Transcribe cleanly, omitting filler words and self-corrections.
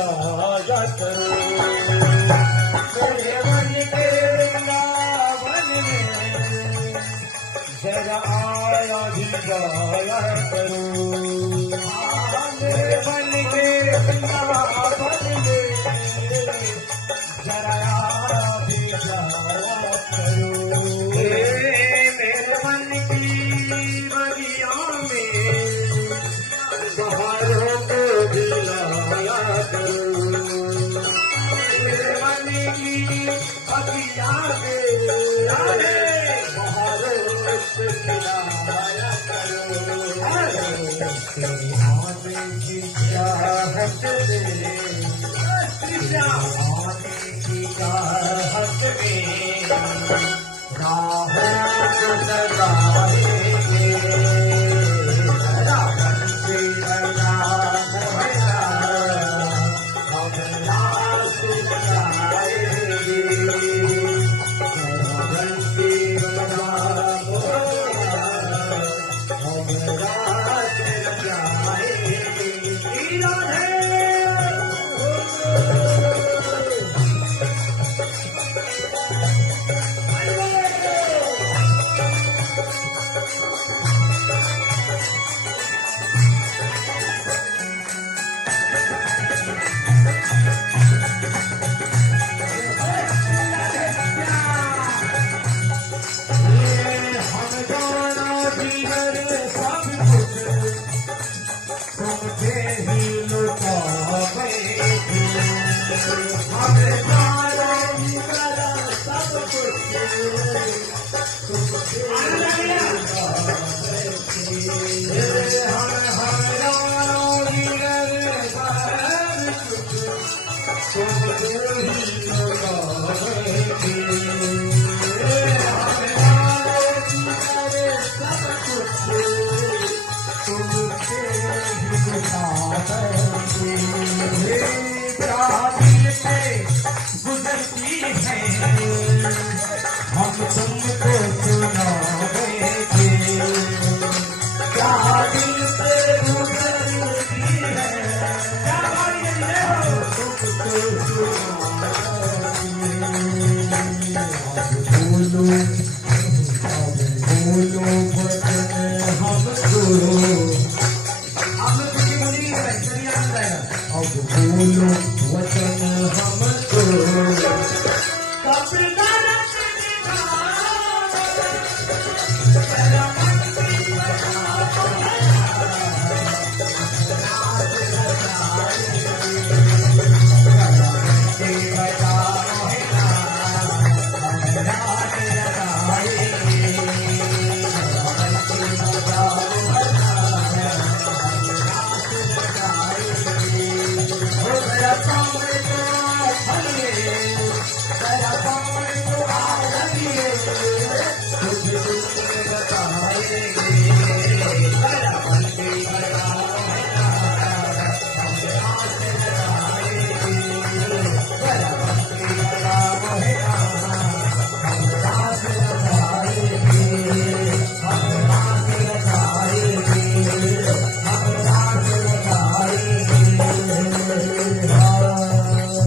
गाया करो। मेरे मन के वृंदावन में जरा आया भी गाया करो। मेरे मन के वृंदावन में जरा आया भी गाया करो। मेरे मन की बगिया में बहारों को भी लाया करो। मेरे मन की बगिया में बहारों को खिलाया करो। तेरे आने की चाहत में आने की चाहत में राहों सजाएंगे। रावण से अजान भया हम लाश सुनाएंगे। रावण से अजान भया हम लाश जाएंगे। हम तुमको सुनाएंगे क्या दिल से गुजरती है। तुमको सुनाएंगे। बोलो वचन हमको। अब बोलो वचन हमको। बताएंगे